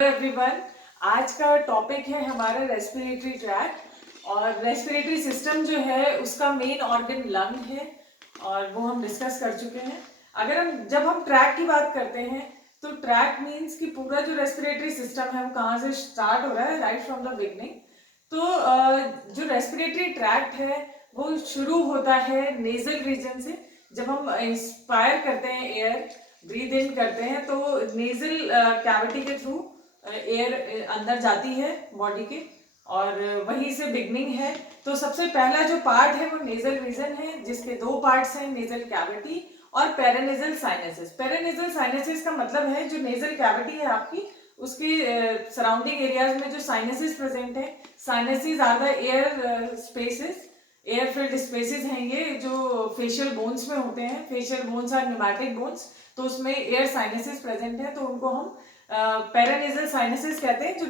Everyone, आज का topic है हमारा रेस्पिरेटरी ट्रैक। और रेस्पिरेटरी सिस्टम जो है उसका मेन ऑर्गन लंग है और वो हम डिस्कस कर चुके हैं। जब हम ट्रैक की बात करते हैं तो ट्रैक मीन्स कि पूरा जो रेस्पिरेटरी सिस्टम है वो कहाँ से स्टार्ट हो रहा है, राइट फ्रॉम द बिगनिंग। तो जो रेस्पिरेटरी ट्रैक्ट है वो शुरू होता है नेजल रीजन से। जब हम इंस्पायर करते हैं, एयर ब्रीद इन करते हैं, तो नेजल कैविटी के थ्रू एयर अंदर जाती है बॉडी के, और वहीं से बिगनिंग है। तो सबसे पहला जो पार्ट है वो नेजल रीजन है, जिसके दो पार्ट्स हैं, नेजल कैविटी और पेरानेजल साइनसेस। पेरानेजल साइनसेस का मतलब है जो नेजल कैविटी है आपकी, उसके सराउंडिंग एरियाज में जो साइनसेस प्रेजेंट है। Sinuses are the air spaces, air filled spaces हैं ये, जो फेशियल बोन्स में होते हैं। Facial bones are pneumatic bones, तो उसमें एयर साइनसेस प्रेजेंट है, तो उनको हम पैरानेजल साइनसेस कहते हैं, जो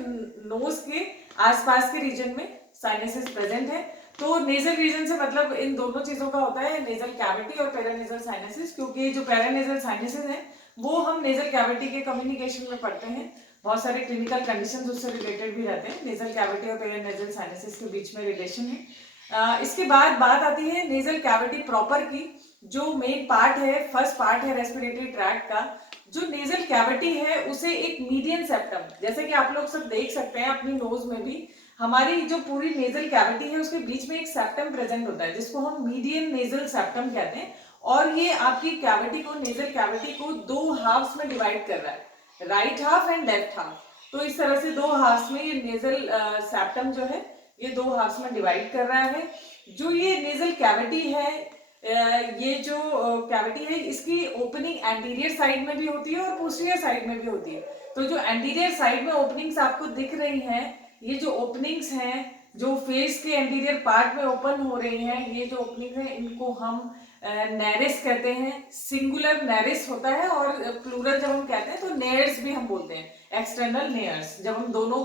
नोज के आसपास के रीजन में साइनसेस प्रेजेंट है। तो नेजल रीजन से मतलब इन दोनों चीजों का होता है, नेजल कैविटी और पैरानेजल साइनसेस। क्योंकि जो पैरानेजल साइनसेस हैं वो हम नेजल कैविटी के कम्युनिकेशन में पढ़ते हैं। बहुत सारे क्लिनिकल कंडीशंस उससे रिलेटेड भी रहते हैं। नेजल कैविटी और पैरानेजल साइनसेस के बीच में रिलेशन है। इसके बाद बात आती है नेजल कैविटी प्रॉपर की। जो मेन पार्ट है, फर्स्ट पार्ट है रेस्पिरेटरी ट्रैक्ट का, जो नेजल कैविटी है उसे एक मीडियन सेप्टम, जैसे कि आप लोग सब देख सकते हैं अपनी नोज में भी, हमारी जो पूरी नेजल कैविटी है उसके बीच में एक सेप्टम प्रेजेंट होता है, जिसको हम मीडियन नेजल सेप्टम कहते हैं। और ये आपकी कैविटी को, नेजल कैविटी को दो हाफ्स में डिवाइड कर रहा है, right half and left half. तो इस तरह से दो हाफ्स में ये नेजल सेप्टम जो है ये दो हाफ्स में डिवाइड कर रहा है। जो ये नेजल कैविटी है, ये जो कैविटी है इसकी ओपनिंग एंटीरियर साइड में भी होती है और पोस्टीरियर साइड में भी होती है। तो जो एंटीरियर साइड में ओपनिंग्स आपको दिख रही हैं, ये जो ओपनिंग्स हैं जो फेस के एंटीरियर पार्ट में ओपन हो रही हैं, ये जो ओपनिंग है इनको हम नेरिस कहते हैं। सिंगुलर नेरिस होता है और प्लूरल जब हम कहते हैं तो नेयर्स भी हम बोलते हैं, एक्सटर्नल नेयर्स। जब हम दोनों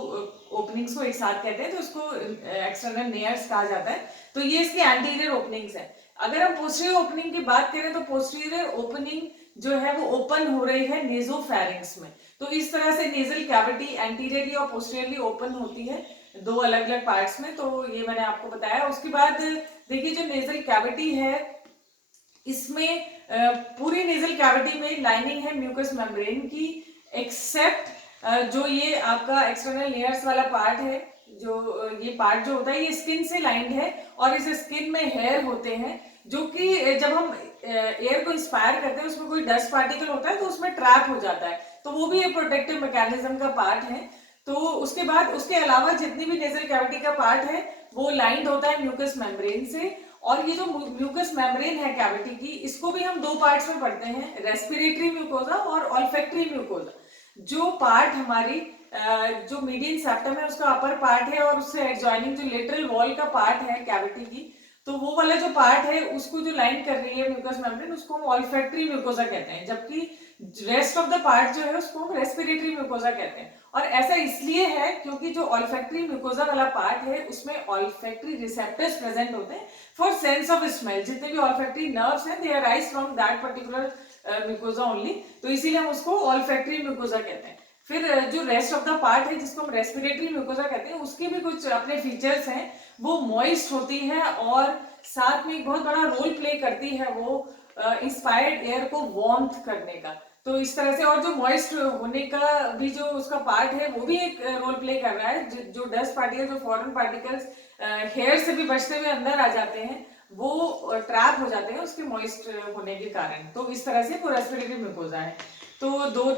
ओपनिंग्स को एक साथ कहते हैं तो उसको एक्सटर्नल नेयर्स कहा जाता है। तो ये इसकी एंटीरियर ओपनिंग्स है। अगर हम पोस्टीरियर ओपनिंग की बात करें तो पोस्टीरियर ओपनिंग जो है वो ओपन हो रही है नेजोफैरिंक्स में। तो इस तरह से नेजल कैविटी एंटीरियरली और पोस्टीरियरली ओपन होती है दो अलग अलग पार्ट्स में। तो ये मैंने आपको बताया। उसके बाद देखिए जो नेजल कैविटी है इसमें पूरी नेजल कैविटी में लाइनिंग है म्यूकस मेम्ब्रेन की, एक्सेप्ट जो ये आपका एक्सटर्नल लेयर्स वाला पार्ट है, जो ये पार्ट जो होता है ये स्किन से लाइंड है, और इस स्किन में हेयर होते हैं, जो कि जब हम एयर को इंस्पायर करते हैं उसमें कोई डस्ट पार्टिकल होता है तो उसमें ट्रैप हो जाता है, तो वो भी एक प्रोटेक्टिव मैकेनिज्म का पार्ट है। तो उसके बाद उसके अलावा जितनी भी नेजल कैविटी का पार्ट है वो लाइंड होता है म्यूकस मेम्ब्रेन से। और ये जो म्यूकस मेम्ब्रेन है कैविटी की, इसको भी हम दो पार्ट्स में पढ़ते हैं, रेस्पिरेटरी म्यूकोजा और ऑल्फैक्टरी म्यूकोजा। जो पार्ट हमारी जो मीडियन सेप्टम है उसका अपर पार्ट है, और उससे एडजॉइनिंग जो लेटरल वॉल का पार्ट है कैविटी की, तो वो वाला जो पार्ट है उसको जो लाइन कर रही है म्यूकस मेम्ब्रेन, उसको हम ऑल्फैक्टरी म्यूकोजा कहते हैं। जबकि रेस्ट ऑफ द पार्ट जो है उसको हम रेस्पिरेटरी म्यूकोजा कहते हैं। और ऐसा इसलिए है क्योंकि जो ऑल्फैक्टरी म्यूकोजा वाला पार्ट है उसमें ऑल्फैक्टरी रिसेप्टर्स प्रेजेंट होते हैं फॉर सेंस ऑफ स्मेल। जितने भी ऑल्फैक्टरी नर्व्स हैं दे arise from that particular mucosa only, तो इसीलिए हम उसको ऑल्फैक्टरी म्यूकोजा कहते हैं। फिर जो रेस्ट ऑफ द पार्ट है जिसको हम रेस्पिरेटरी म्यूकोजा कहते हैं, उसके भी कुछ अपने फीचर्स हैं। वो मॉइस्ट होती है और साथ में एक बहुत बड़ा रोल प्ले करती है वो इंस्पायर्ड एयर को वार्मथ करने का। तो इस तरह से, और जो मॉइस्ट होने का भी जो उसका पार्ट है वो भी एक रोल प्ले कर रहा है। जो डस्ट पार्टिकल, जो फॉरेन पार्टिकल्स हेयर से भी बचते हुए अंदर आ जाते हैं, वो ट्रैप हो जाते हैं उसके मॉइस्ट होने के कारण। तो इस तरह से वो रेस्पिरेटरी म्यूकोजा है। तो दो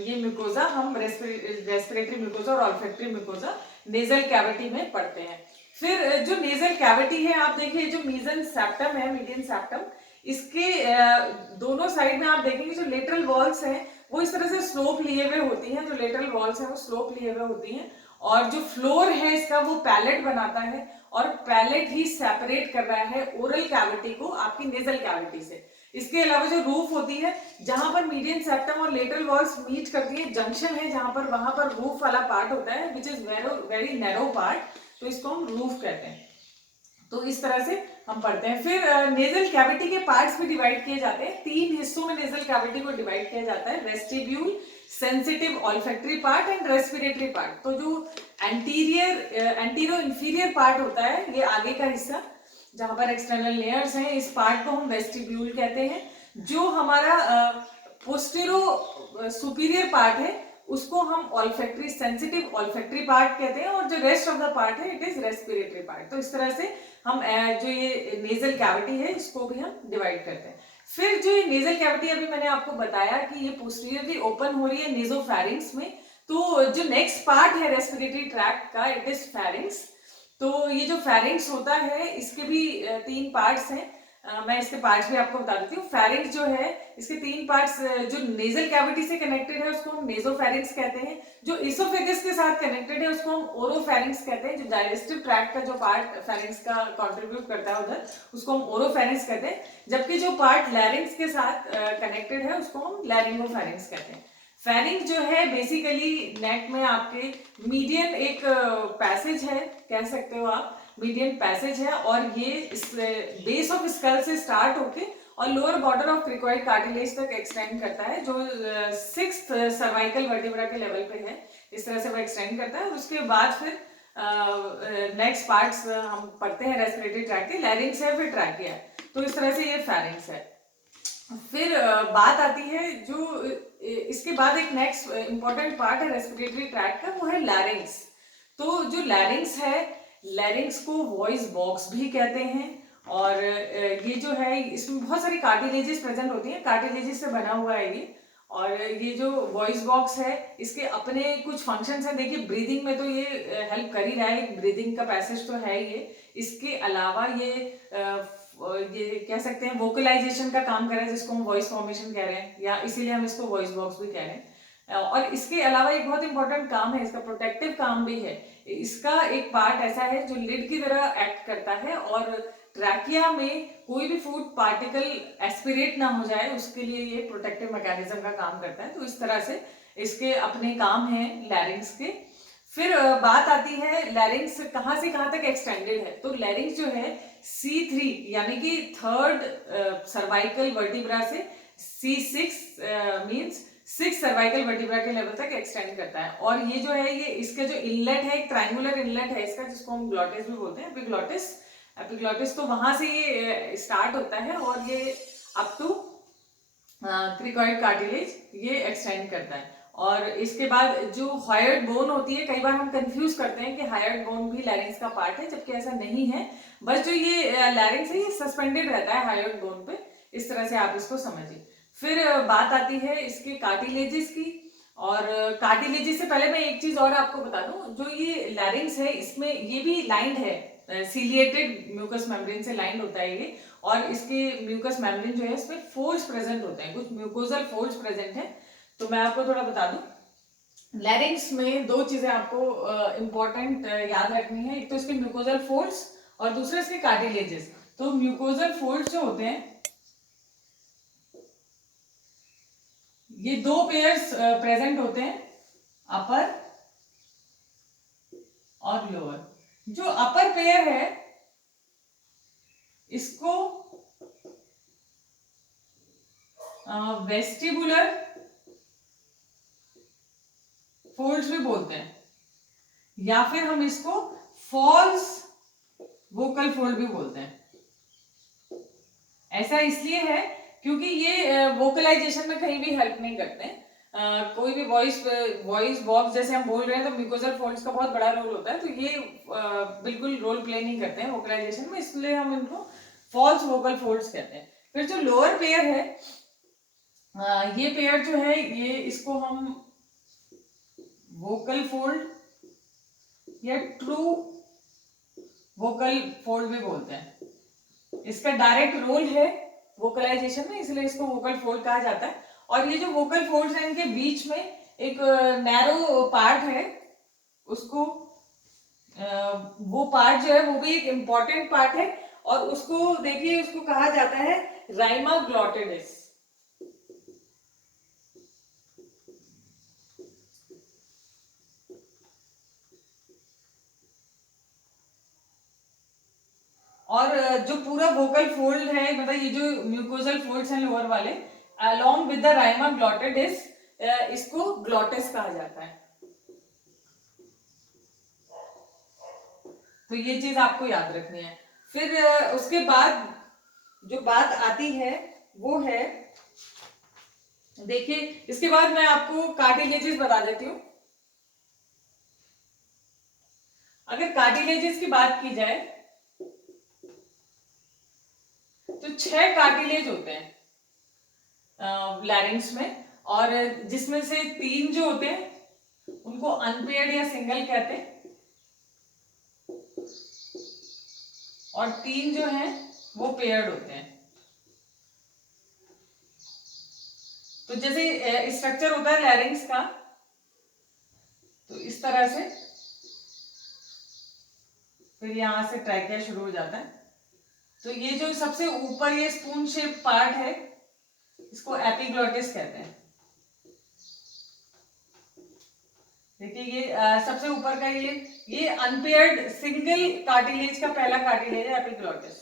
ये म्यूकोजा हम रेस्पिरेटरी म्यूकोजा और ऑल्फैक्टरी म्यूकोजा नेजल कैविटी में पढ़ते हैं। फिर जो नेजल कैविटी है, आप देखिए जो मीजन सेप्टम है, मीडियन सेप्टम, इसके दोनों साइड में आप देखेंगे जो लेटरल वॉल्स हैं वो इस तरह से स्लोप लिए हुए होती हैं। जो लेटरल वॉल्स हैं वो स्लोप लिए हुए होती हैं, और जो फ्लोर है इसका वो पैलेट बनाता है, और पैलेट ही सेपरेट कर रहा है ओरल कैविटी को आपकी नेजल कैविटी से। इसके अलावा जो रूफ होती है, जहां पर मीडियन सेप्टम और लेटरल वॉल्स मीट करती है, जंक्शन है जहां पर, वहां पर रूफ वाला पार्ट होता है which is very narrow part, तो इसको हम रूफ कहते हैं। तो इस तरह से हम पढ़ते हैं। फिर नेजल कैविटी के पार्ट्स भी डिवाइड किए जाते हैं। तीन हिस्सों में नेजल कैविटी को डिवाइड किया जाता है, vestibule, sensitive olfactory part and respiratory part. तो जो एंटीरो इंफीरियर पार्ट होता है, ये आगे का हिस्सा जहां पर एक्सटर्नल लेयर्स हैं, इस पार्ट को हम वेस्टिब्यूल कहते हैं। जो हमारा पोस्टेरो सुपीरियर पार्ट है उसको हम ऑल्फैक्टरी सेंसिटिव ऑल्फैक्टरी पार्ट कहते हैं, और जो रेस्ट ऑफ द पार्ट है इट इज रेस्पिरेटरी पार्ट। तो इस तरह से हम जो ये नेजल कैविटी है इसको भी हम डिवाइड करते हैं। फिर जो ये नेजल कैविटी अभी मैंने आपको बताया कि ये पोस्टीरियरली ओपन हो रही है नेजोफैरिंक्स में, तो जो नेक्स्ट पार्ट है रेस्पिरेटरी ट्रैक्ट का इट इज फैरिंक्स। तो ये जो फैरिंक्स होता है इसके भी 3 पार्ट्स हैं। मैं इसके पार्ट्स भी आपको बता देती हूँ। फैरिंक्स जो है इसके 3 पार्ट्स, जो नेजल कैविटी से कनेक्टेड है उसको हम नेजोफैरिंक्स कहते हैं। जो इसोफेगस के साथ कनेक्टेड है उसको हम ओरोफैरिंक्स कहते हैं। जो डाइजेस्टिव ट्रैक्ट का जो पार्ट फैरिंक्स का कंट्रीब्यूट करता है उधर, उसको हम ओरोफैरिंक्स कहते हैं। जबकि जो पार्ट लैरिंक्स के साथ कनेक्टेड है उसको हम लैरिंगोफैरिंक्स कहते हैं। फैरिंक्स जो है बेसिकली नेक में आपके मीडियन एक पैसेज है, कह सकते हो आप, मीडियन पैसेज है, और ये इस बेस ऑफ स्कल से स्टार्ट होके और lower border of cricoid cartilage तक एक्सटेंड करता है, जो 6th सर्वाइकल वर्टिब्रा के लेवल पे है। इस तरह से वो एक्सटेंड करता है। उसके बाद फिर नेक्स्ट पार्ट्स हम पढ़ते हैं रेस्पिरेटरी ट्रैक के, लैरिंक्स है, फिर ट्रैकिया है। तो इस तरह से ये फैरिंक्स है। फिर बात आती है जो इसके बाद एक नेक्स्ट इंपॉर्टेंट पार्ट है रेस्पिरेटरी ट्रैक्ट का, वो है लैरिंक्स। तो जो लैरिंक्स है, लैरिंक्स को वॉइस बॉक्स भी कहते हैं। और ये जो है इसमें बहुत सारी कार्टिलेजेस प्रेजेंट होती हैं, कार्टिलेजेस से बना हुआ है ये। और ये जो वॉइस बॉक्स है इसके अपने कुछ फंक्शंस हैं। देखिए ब्रीदिंग में तो ये हेल्प कर ही रहा है, ब्रीदिंग का पैसेज तो है ये। इसके अलावा ये कह सकते हैं वोकलाइजेशन का काम कर रहा है, जिसको हम वॉइस फॉर्मेशन कह रहे हैं, या इसीलिए हम इसको वॉइस बॉक्स भी कह रहे हैं। और इसके अलावा एक बहुत इंपॉर्टेंट काम है, इसका प्रोटेक्टिव काम भी है। इसका एक पार्ट ऐसा है जो लिड की तरह एक्ट करता है, और ट्रैकिया में कोई भी फूड पार्टिकल एस्पिरेट ना हो जाए उसके लिए ये प्रोटेक्टिव मैकेनिज्म का काम करता है। तो इस तरह से इसके अपने काम हैं लैरिंग्स के। फिर बात आती है लैरिंग्स कहाँ से कहाँ तक एक्सटेंडेड है। तो लैरिंग्स जो है C3 यानी कि 3rd सर्वाइकल वर्टिब्रा से C6 मींस 6 सर्वाइकल वर्टिब्रा के लेवल तक एक्सटेंड करता है। और ये जो है ये इसका जो इनलेट है, एक ट्रायंगुलर इनलेट है इसका, जिसको हम ग्लॉटिस भी बोलते हैं, एपिग्लॉटिस। तो वहां से ये स्टार्ट होता है और ये अप टू क्रिकॉइड कार्टिलेज ये एक्सटेंड करता है। और इसके बाद जो हायर्ड बोन होती है, कई बार हम कंफ्यूज करते हैं कि हायर्ड बोन भी लैरिंग्स का पार्ट है, जबकि ऐसा नहीं है। बस जो ये लैरिंग्स है ये सस्पेंडेड रहता है हायर्ड बोन पे। इस तरह से आप इसको समझिए। फिर बात आती है इसके कार्टिलेजेस की। और कार्टिलेजेस से पहले मैं एक चीज और आपको बता दूं, जो ये लैरिंग्स है इसमें ये भी लाइंड है, सीलिएटेड म्यूकस मेम्ब्रेन से लाइंड होता है ये। और इसके म्यूकस मेम्ब्रेन जो है इसमें फोल्ड्स प्रेजेंट होते हैं, कुछ म्यूकोजल फोल्ड्स प्रेजेंट हैं। तो मैं आपको थोड़ा बता दूं, लैरिंग्स में 2 चीजें आपको इंपॉर्टेंट याद रखनी है। एक तो इसके म्यूकोजल फोल्ड्स और दूसरा इसके कार्टिलेजेस। तो म्यूकोजल फोल्ड्स जो होते हैं ये 2 पेयर्स प्रेजेंट होते हैं, अपर और लोअर। जो अपर पेयर है इसको वेस्टिबुलर फोल्ड्स भी बोलते हैं, या फिर हम इसको फॉल्स वोकल फोल्ड भी बोलते हैं। ऐसा इसलिए है क्योंकि ये वोकलाइजेशन में कहीं भी हेल्प नहीं करते हैं। कोई भी वॉइस बॉक्स जैसे हम बोल रहे हैं तो म्यूकोजल फोल्ड्स का बहुत बड़ा रोल होता है, तो ये बिल्कुल रोल प्ले नहीं करते हैं वोकलाइजेशन में, इसलिए हम इनको फॉल्स वोकल फोल्ड्स कहते हैं। फिर जो लोअर पेयर है, ये पेयर जो है ये इसको हम वोकल फोल्ड या ट्रू वोकल फोल्ड भी बोलते हैं। इसका डायरेक्ट रोल है वोकलाइजेशन में, इसलिए इसको वोकल फोल्ड कहा जाता है। और ये जो वोकल फोल्ड्स हैं इनके बीच में एक नैरो पार्ट है, उसको वो पार्ट जो है वो भी एक इंपॉर्टेंट पार्ट है, और उसको देखिए उसको कहा जाता है राइमा ग्लॉटिडिस। और जो पूरा वोकल फोल्ड है, मतलब ये जो म्यूकोजल फोल्ड्स हैं लोअर वाले, along with the rhima glottis इसको ग्लॉटिस कहा जाता है। तो ये चीज आपको याद रखनी है। फिर उसके बाद जो बात आती है वो है, देखिए इसके बाद मैं आपको कार्टिलेजेस बता देती हूँ। अगर कार्टिलेजेस की बात की जाए तो 6 कार्टिलेज होते हैं लैरिंग्स में, और जिसमें से 3 जो होते हैं उनको अनपेयर्ड या सिंगल कहते हैं, और 3 जो हैं वो पेयर्ड होते हैं। तो जैसे स्ट्रक्चर होता है लैरिंग्स का, तो इस तरह से, फिर यहां से ट्रैकिया शुरू हो जाता है। तो ये जो सबसे ऊपर ये स्पून शेप पार्ट है इसको एपिग्लॉटिस कहते हैं। देखिए ये सबसे ऊपर का ये अनपेयर्ड सिंगल कार्टिलेज का पहला कार्टिलेज है एपिग्लॉटिस।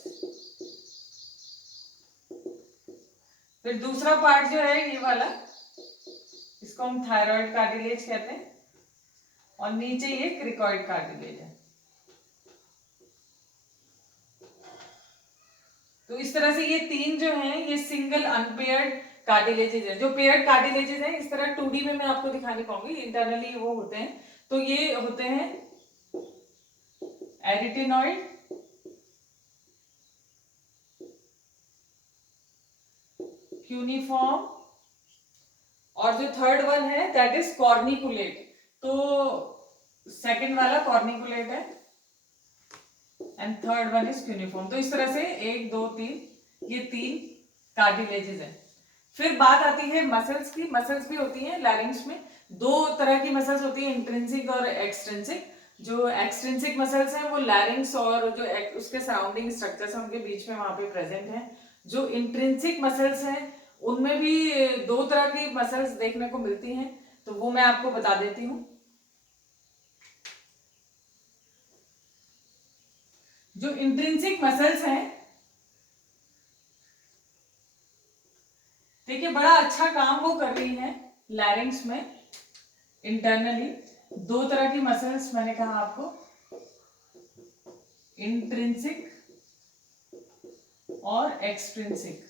फिर दूसरा पार्ट जो है ये वाला, इसको हम थायराइड कार्टिलेज कहते हैं, और नीचे ये क्रिकॉइड कार्टिलेज है। तो इस तरह से ये 3 जो हैं ये सिंगल अनपेयर्ड कार्टिलेजेस है। जो पेयर्ड कार्टिलेजेस हैं इस तरह 2D में मैं आपको दिखा नहीं पाऊंगी, इंटरनली वो होते हैं। तो ये होते हैं एरिटेनॉइड, क्यूनिफॉर्म, और जो थर्ड वन है दैट इज कॉर्निकुलेट। तो सेकंड वाला कॉर्निकुलेट है and third one is cuneiform. तो इस तरह से 1 2 3 ये 3 कार्टिलेजेस है। फिर बात आती है मसल्स की। मसल्स भी होती हैं लैरिंग्स में, 2 तरह की मसल्स होती है, इंट्रिंसिक और एक्सट्रिंसिक। जो एक्सट्रिंसिक मसल्स हैं वो लैरिंग्स और जो उसके सराउंडिंग स्ट्रक्चर्स हैं उनके बीच में वहां पे प्रेजेंट है। जो इंट्रिंसिक मसल्स हैं उनमें भी 2 तरह की मसल्स देखने को मिलती हैं, तो वो मैं आपको बता देती हूँ। जो इंट्रिंसिक मसल्स हैं, देखिए बड़ा अच्छा काम वो कर रही हैं लैरिंग्स में इंटरनली। 2 तरह की मसल्स मैंने कहा आपको, इंट्रिंसिक और एक्सट्रिंसिक।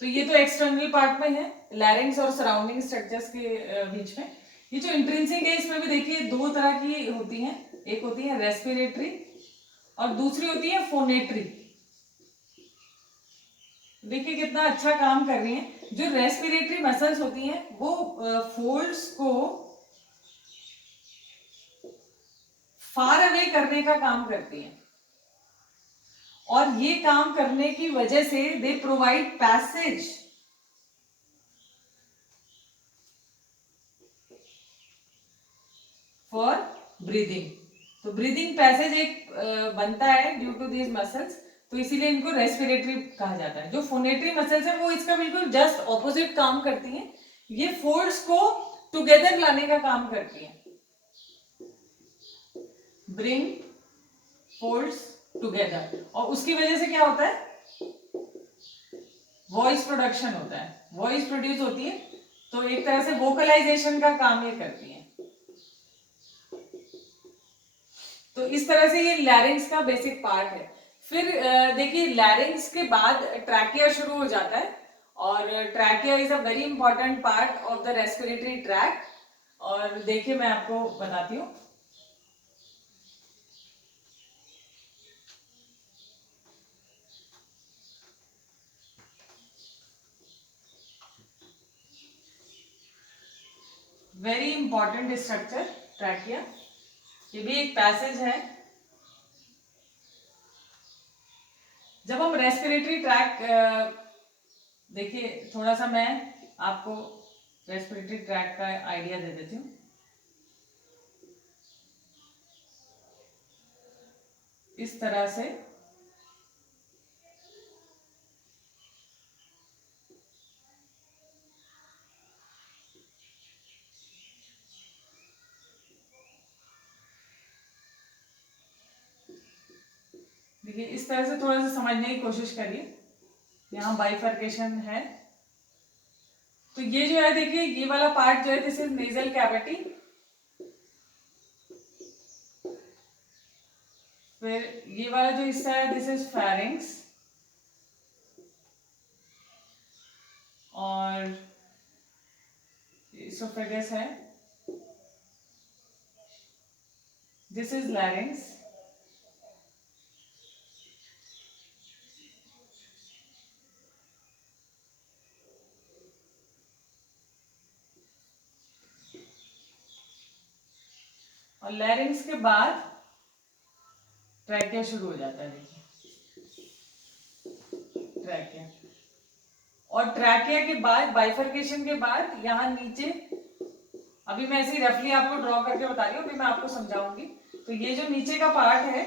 तो ये तो एक्सटर्नल पार्ट में है, लैरिंग्स और सराउंडिंग स्ट्रक्चर्स के बीच में। ये जो इंट्रिंसिक है इसमें भी देखिए 2 तरह की होती हैं, एक होती है रेस्पिरेटरी और दूसरी होती है फोनेटरी। देखिए कितना अच्छा काम कर रही हैं। जो रेस्पिरेटरी मसल्स होती हैं वो फोल्ड्स को फार अवे करने का काम करती हैं, और ये काम करने की वजह से they provide passage for breathing. तो ब्रीदिंग पैसेज एक बनता है ड्यू टू दीज मसल्स, तो इसीलिए इनको रेस्पिरेटरी कहा जाता है। जो फोनेटरी मसल्स है वो इसका बिल्कुल जस्ट ऑपोजिट काम करती हैं, ये फोल्ड्स को टुगेदर लाने का काम करती हैं, ब्रिंग फोल्ड्स टुगेदर। और उसकी वजह से क्या होता है, वॉइस प्रोडक्शन होता है, वॉइस प्रोड्यूस होती है। तो एक तरह से वोकलाइजेशन का काम ये करती हैं। तो इस तरह से ये लैरिंग्स का बेसिक पार्ट है। फिर देखिए लैरिंग्स के बाद ट्रैकिया शुरू हो जाता है, और trachea is a very important part of the respiratory tract. और देखिए मैं आपको बताती हूँ। वेरी इंपॉर्टेंट स्ट्रक्चर ट्रैकिया, ये भी एक पैसेज है। जब हम रेस्पिरेटरी ट्रैक, देखिए थोड़ा सा मैं आपको रेस्पिरेटरी ट्रैक का आइडिया दे देती हूँ। इस तरह से देखिए, इस तरह से थोड़ा सा समझने की कोशिश करिए। यहाँ बाइफर्केशन है, तो ये जो है देखिए, ये वाला पार्ट जो है दिस इज नेजल कैविटी, फिर ये वाला जो हिस्सा है दिस इज फेरिंग्स, और इसोफेगस है, दिस इज लैरिंग्स, और लैरिंग्स के बाद ट्रैकिया शुरू हो जाता है। देखिए ट्रैकिया, और ट्रैकिया के बाद बाइफर्केशन के बाद यहाँ नीचे, अभी मैं ऐसे ही रफली आपको ड्रॉ करके बता रही हूँ, अभी मैं आपको समझाऊंगी। तो ये जो नीचे का पार्ट है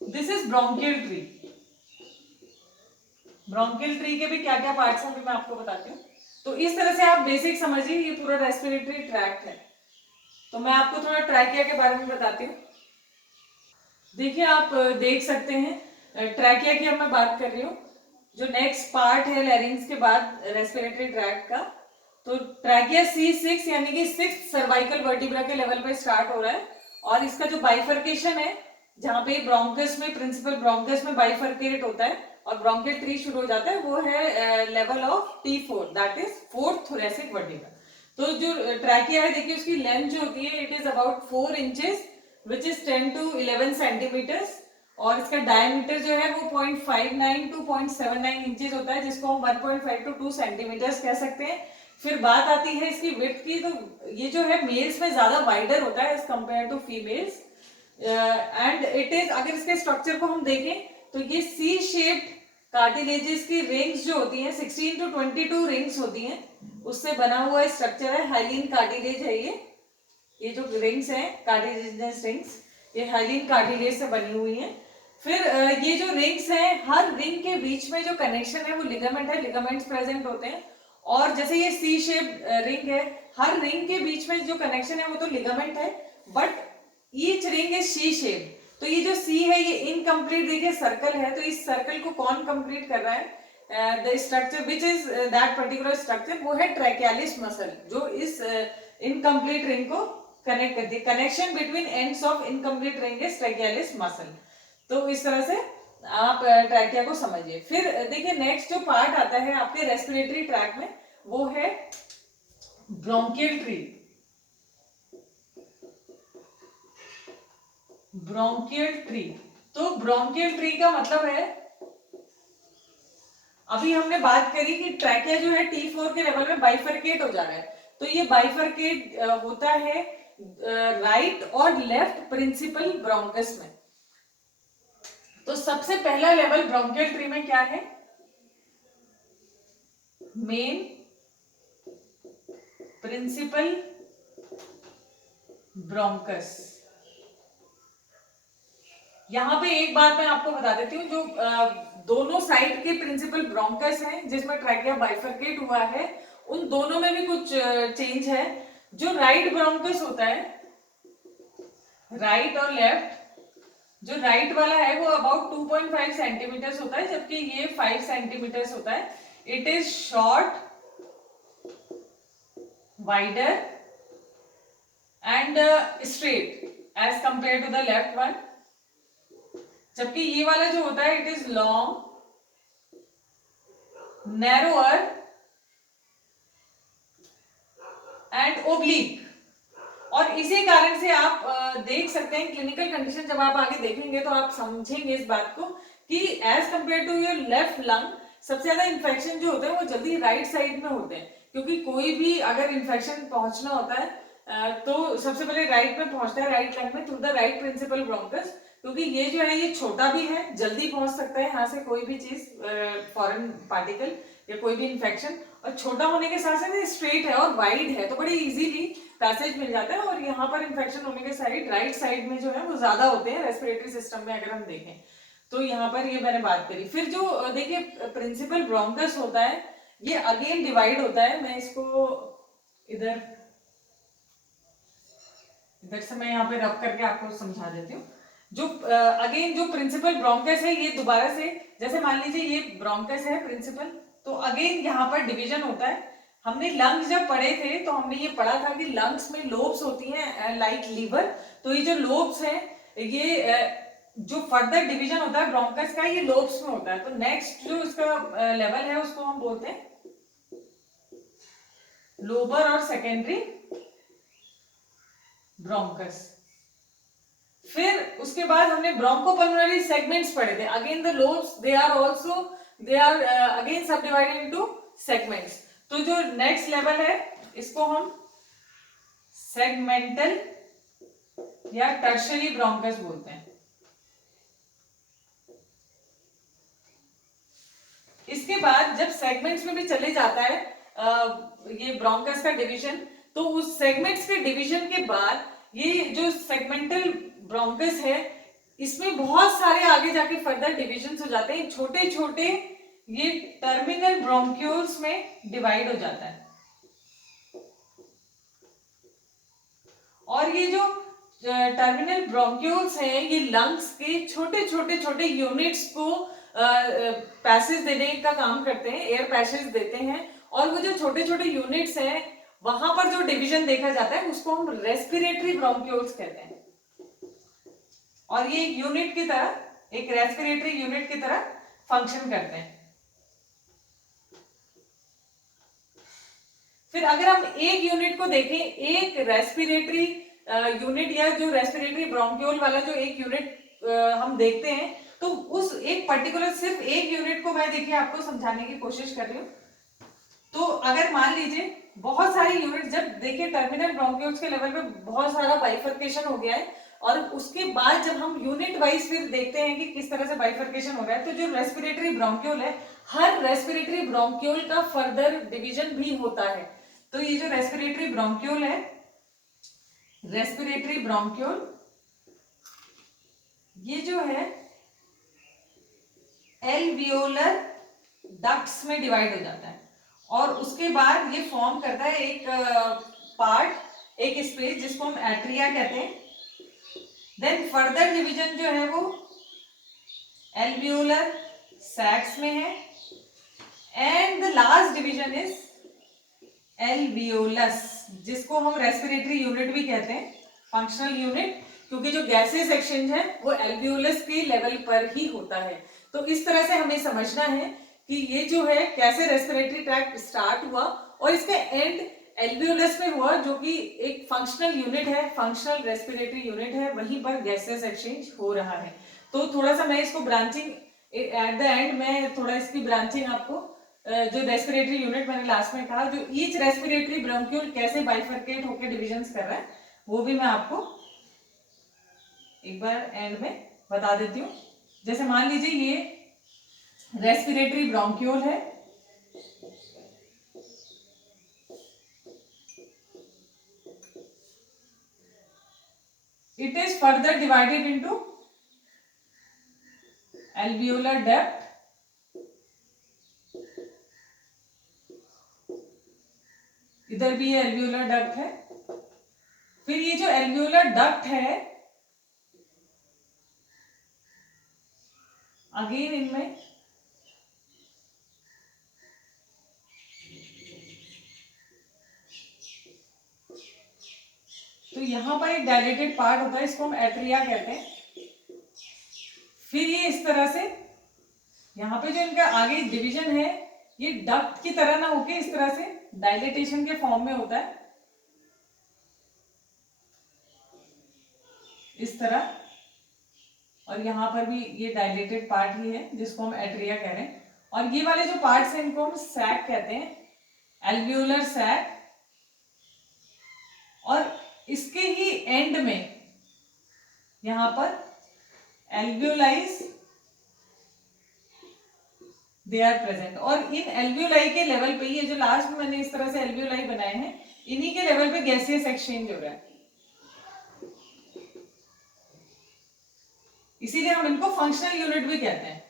this is bronchial tree. Bronchial tree के भी क्या क्या पार्ट्स हैं अभी मैं आपको बताती हूँ। तो इस तरह से आप बेसिक समझिए, ये पूरा रेस्पिरेटरी ट्रैक्ट है। तो मैं आपको थोड़ा ट्रैकिया के बारे में बताती हूँ। देखिए आप देख सकते हैं ट्रैकिया की अब मैं बात कर रही हूँ, जो नेक्स्ट पार्ट है लैरिंग्स के बाद रेस्पिरेटरी ट्रैक्ट का। तो ट्रैकिया C6 यानी कि 6th सर्वाइकल वर्टिब्रा के लेवल पे स्टार्ट हो रहा है, और इसका जो बाइफर्केशन है, जहाँ पे ब्रोंकस में, प्रिंसिपल ब्रोंकस में बाइफर्केट होता है और ब्रोंकियल ट्री शुरू हो जाता है, वो है level of T4, that is 4th thoracic vertebra. तो जो ट्रैकिया है देखिए, उसकी लेंथ जो होती है it is about 4 inches which is 10 to 11 centimetres, और इसका डायमीटर जो है वो 0.59 to 0.79 इंचेस होता है, जिसको हम 1.5 to 2 सेंटीमीटर्स कह सकते हैं। फिर बात आती है इसकी विड्थ की, तो ये जो है मेल्स में ज्यादा वाइडर होता है as compared to females, and it is, अगर इसके स्ट्रक्चर को हम देखें तो ये सी शेप्ड कार्टिलेजेस की रिंग्स जो होती हैं 16 to 22 रिंग्स होती हैं, उससे बना हुआ स्ट्रक्चर है। हाइलिन कार्टिलेज है ये जो रिंग्स हैं कार्टिलेजिनस रिंग्स, ये हाइलिन कार्टिलेज से बनी हुई हैं। फिर ये जो रिंग्स हैं, हर रिंग के बीच में जो कनेक्शन है वो लिगामेंट है, लिगामेंट्स प्रेजेंट होते हैं। और जैसे ये सी शेप रिंग है, हर रिंग के बीच में जो कनेक्शन है वो तो लिगामेंट है, but each ring is C shape. तो ये जो सी है ये इनकम्प्लीट, देखिए सर्कल है, तो इस सर्कल को कौन कंप्लीट कर रहा है, the structure which is that particular structure, वो है ट्रैकियालिस मसल, जो इस इनकम्प्लीट रिंग को कनेक्ट करती है। Connection between ends of incomplete ring is trachealis muscle. तो इस तरह से आप ट्रैकिया को समझिए। फिर देखिए नेक्स्ट जो पार्ट आता है आपके रेस्पिरेटरी ट्रैक में, वो है ब्रोंकियल ट्री। ब्रोंकियल ट्री, तो ब्रोंकियल ट्री का मतलब है, अभी हमने बात करी कि ट्रैकिया जो है T4 के लेवल में बाइफरकेट हो जा रहा है। तो ये बाइफरकेट होता है राइट और लेफ्ट प्रिंसिपल ब्रोंकस में। तो सबसे पहला लेवल ब्रोंकियल ट्री में क्या है, मेन प्रिंसिपल ब्रोंकस। यहां पे एक बात मैं आपको बता देती हूँ, जो दोनों साइड के प्रिंसिपल ब्रोंकस हैं जिसमें ट्रैकिया बाइफरकेट हुआ है, उन दोनों में भी कुछ चेंज है। जो राइट ब्रोंकस होता है, राइट और लेफ्ट, जो राइट वाला है वो अबाउट 2.5 सेंटीमीटर्स होता है, जबकि ये 5 सेंटीमीटर्स होता है। It is short, wider and straight as compared to the left one, जबकि ये वाला जो होता है it is long, narrower and oblique. और इसी कारण से आप देख सकते हैं क्लिनिकल कंडीशन, जब आप आगे देखेंगे तो आप समझेंगे इस बात को कि as compared to your left lung, सबसे ज्यादा इन्फेक्शन जो होते हैं वो जल्दी राइट साइड में होते हैं, क्योंकि कोई भी अगर इन्फेक्शन पहुंचना होता है तो सबसे पहले राइट में पहुंचता है, राइट लंग में, through the right principal bronchus. क्योंकि ये जो है ये छोटा भी है, जल्दी पहुंच सकता है यहाँ से कोई भी चीज, फॉरेन पार्टिकल या कोई भी इन्फेक्शन, और छोटा होने के साथ साथ स्ट्रेट है और वाइड है, तो बड़ी इजीली पैसेज मिल जाता है। और यहाँ पर इन्फेक्शन होने के साइड राइट साइड में जो है वो ज्यादा होते हैं रेस्पिरेटरी सिस्टम में अगर हम देखें तो। यहाँ पर ये मैंने बात करी। फिर जो देखिए प्रिंसिपल ब्रोंकस होता है, ये अगेन डिवाइड होता है। मैं इसको इधर से मैं यहाँ पे रब करके आपको समझा देती हूँ। जो अगेन जो प्रिंसिपल ब्रोंकस है, ये दोबारा से जैसे मान लीजिए ये ब्रोंकस है प्रिंसिपल, तो अगेन यहाँ पर डिवीजन होता है। हमने लंग्स जब पढ़े थे तो हमने ये पढ़ा था कि लंग्स में लोब्स होती हैं लाइक लीवर, तो ये जो लोब्स हैं ये जो फर्दर डिवीजन होता है ब्रोंकस का ये लोब्स में होता है। तो नेक्स्ट जो इसका लेवल है उसको हम बोलते हैं लोबर और सेकेंडरी ब्रोंकस। फिर उसके बाद हमने ब्रोंकोपल्मोनरी सेगमेंट्स पढ़े थे। Again the lobes they are again subdivided into segments. तो जो नेक्स्ट लेवल है इसको हम सेगमेंटल या टर्शरी ब्रोंकस बोलते हैं। इसके बाद जब सेगमेंट्स में भी चले जाता है ये ब्रोंकस का डिवीजन, तो उस सेगमेंट्स के डिवीजन के बाद ये जो सेगमेंटल ब्रोंकस है इसमें बहुत सारे आगे जाके फर्दर डिविजन्स हो जाते हैं, छोटे छोटे ये टर्मिनल ब्रोंक्यूल्स में डिवाइड हो जाता है। और ये जो टर्मिनल ब्रोंक्यूल्स हैं ये लंग्स के छोटे छोटे छोटे यूनिट्स को पैसेज देने का काम करते हैं, एयर पैसेज देते हैं। और वो जो छोटे छोटे यूनिट्स हैं वहां पर जो डिवीजन देखा जाता है उसको हम रेस्पिरेटरी ब्रोंक्यूल्स कहते हैं। और ये एक यूनिट की तरह, एक रेस्पिरेटरी यूनिट की तरह फंक्शन करते हैं। फिर अगर हम एक यूनिट को देखें, एक रेस्पिरेटरी यूनिट या जो रेस्पिरेटरी ब्रोंक्यूल वाला जो एक यूनिट हम देखते हैं, तो उस एक पर्टिकुलर सिर्फ एक यूनिट को मैं देखिए आपको समझाने की कोशिश कर रही हूँ। तो अगर मान लीजिए बहुत सारी यूनिट, जब देखिए टर्मिनल ब्रोंक्यूल्स के लेवल पे बहुत सारा बाइफर्केशन हो गया है और उसके बाद जब हम यूनिट वाइज फिर देखते हैं कि किस तरह से बाइफर्केशन हो रहा है, तो जो रेस्पिरेटरी ब्रोंक्यूल है, हर रेस्पिरेटरी ब्रोंक्यूल का फर्दर डिवीजन भी होता है। तो ये जो रेस्पिरेटरी ब्रोंक्यूल है, रेस्पिरेटरी ब्रोंक्यूल ये जो है एल्वियोलर डक्ट्स में डिवाइड हो जाता है और उसके बाद ये फॉर्म करता है एक पार्ट, एक स्पेस जिसको हम एट्रिया कहते हैं। देन फर्दर डिवीजन जो है वो एल्वियोलर सैक्स में है and the last division is alveolus, जिसको हम रेस्पिरेटरी यूनिट भी कहते हैं, फंक्शनल यूनिट, क्योंकि जो गैसेस एक्सचेंज है वो एल्वियोलस के लेवल पर ही होता है। तो इस तरह से हमें समझना है कि ये जो है कैसे रेस्पिरेटरी ट्रैक्ट स्टार्ट हुआ और इसका एंड एल्वियोलस में हुआ, जो कि एक फंक्शनल यूनिट है, फंक्शनल रेस्पिरेटरी यूनिट है, वहीं पर गैसेस एक्सचेंज हो रहा है। तो थोड़ा सा मैं इसको ब्रांचिंग एट द एंड में थोड़ा इसकी ब्रांचिंग आपको जो रेस्पिरेटरी यूनिट मैंने लास्ट में कहा, जो ईच रेस्पिरेटरी ब्रोंक्यूल कैसे बाइफरकेट होकर डिविजन्स कर रहा है, वो भी मैं आपको एक बार एंड में बता देती हूँ। जैसे मान लीजिए ये रेस्पिरेटरी ब्रोंक्यूल है, it is further divided into alveolar duct, इधर भी ये alveolar duct है। फिर ये जो alveolar duct है अगेन इनमें तो यहां पर एक डायलेटेड पार्ट होता है, इसको हम एट्रिया कहते हैं। फिर ये इस तरह से यहाँ पे जो इनका आगे डिवीजन है ये डक्ट की तरह ना होके इस तरह से डायलेटेशन के फॉर्म में होता है, इस तरह। और यहाँ पर भी ये डायलेटेड पार्ट ही है जिसको हम एट्रिया कह रहे हैं। और ये वाले जो पार्ट्स हैं इनको हम सैक कहते हैं, एल्वियोलर सैक। और इसके ही एंड में यहां पर एल्वियोलाइज दे आर प्रेजेंट। और इन एल्वियोलाई के लेवल पे, ये जो लास्ट में मैंने इस तरह से एल्वियोलाई बनाए हैं, इन्हीं के लेवल पे गैसियस एक्सचेंज हो रहा है, इसीलिए हम इनको फंक्शनल यूनिट भी कहते हैं।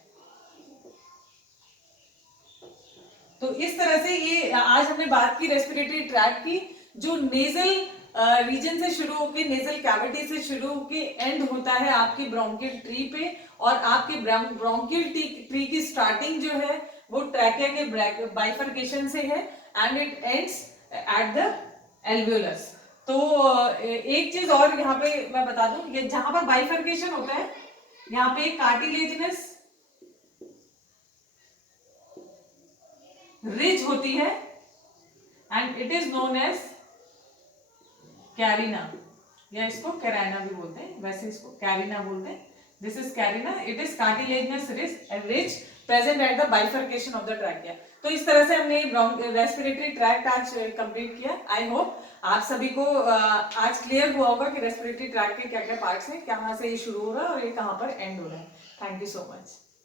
तो इस तरह से ये आज हमने बात की रेस्पिरेटरी ट्रैक्ट की। जो नेजल रीजन से शुरू होके, नेजल कैविटी से शुरू होके एंड होता है आपकी ब्रोंकियल ट्री पे, और आपके ब्रोंकियल ट्री की स्टार्टिंग जो है वो ट्रैकिया के बाइफर्केशन से है and it ends at the alveolus. तो एक चीज और यहाँ पे मैं बता दूं, ये जहां पर बाइफर्केशन होता है यहाँ पे कार्टिलेजिनस रिज होती है and it is known as carina, या इसको कैराना भी बोलते हैं, वैसे इसको कैरिना बोलते हैं। This is carina, it is cartilaginous ridge present at the bifurcation of the trachea. तो इस तरह से हमने रेस्पिरेटरी ट्रैक्ट आज कंप्लीट किया। आई होप आप सभी को आज क्लियर हुआ होगा कि रेस्पिरेटरी ट्रैक्ट के क्या क्या पार्ट्स हैं, कहाँ से ये शुरू हो रहा है और ये कहाँ पर एंड हो रहा है। Thank you so much.